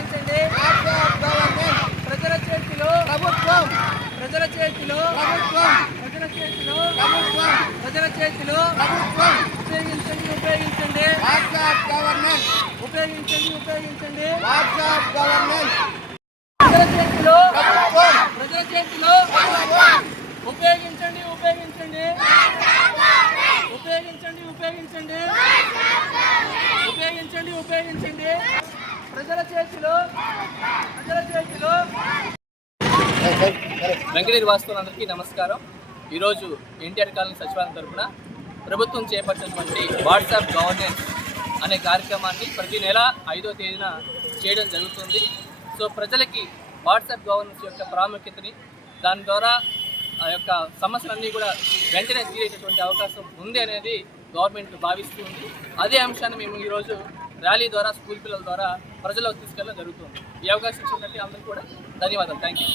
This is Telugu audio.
తొలగించండి ప్రజల చేతిలో ప్రభుత్వం ప్రజల చేతిలో ప్రభుత్వం ప్రజల చేతిలో ప్రభుత్వం ప్రజల చేతిలో ప్రభుత్వం ఉపయోగించండి ఉపయోగించండి. వాట్సాప్ గవర్నమెంట్ ఉపయోగించండి ఉపయోగించండి. వాట్సాప్ గవర్నమెంట్ చేతిలో ప్రజల చేతిలో ఉపయోగించండి ఉపయోగించండి. ఉపయోగించండి ఉపయోగించండి. ఉపయోగించండి ఉపయోగించండి. ప్రజల వాస్తవులందరికీ నమస్కారం. ఈరోజు ఎన్టీఆర్ కాలనీ సచివాలయం తరఫున ప్రభుత్వం చేపట్టినటువంటి వాట్సాప్ గవర్నెన్స్ అనే కార్యక్రమాన్ని ప్రతి నెల ఐదో తేదీన చేయడం జరుగుతుంది. సో ప్రజలకి వాట్సాప్ గవర్నెన్స్ యొక్క ప్రాముఖ్యతని దాని ద్వారా ఆ యొక్క సమస్యలన్నీ కూడా వెంటనే తీరేటటువంటి అవకాశం ఉంది అనేది గవర్నమెంట్ భావిస్తుంది. అదే అంశాన్ని మేము ఈరోజు ర్యాలీ ద్వారా స్కూల్ పిల్లల ద్వారా ప్రజలకు తీసుకెళ్ళడం జరుగుతుంది. ఈ అవకాశం ఇచ్చినట్టు అందరికీ కూడా ధన్యవాదాలు. Thank you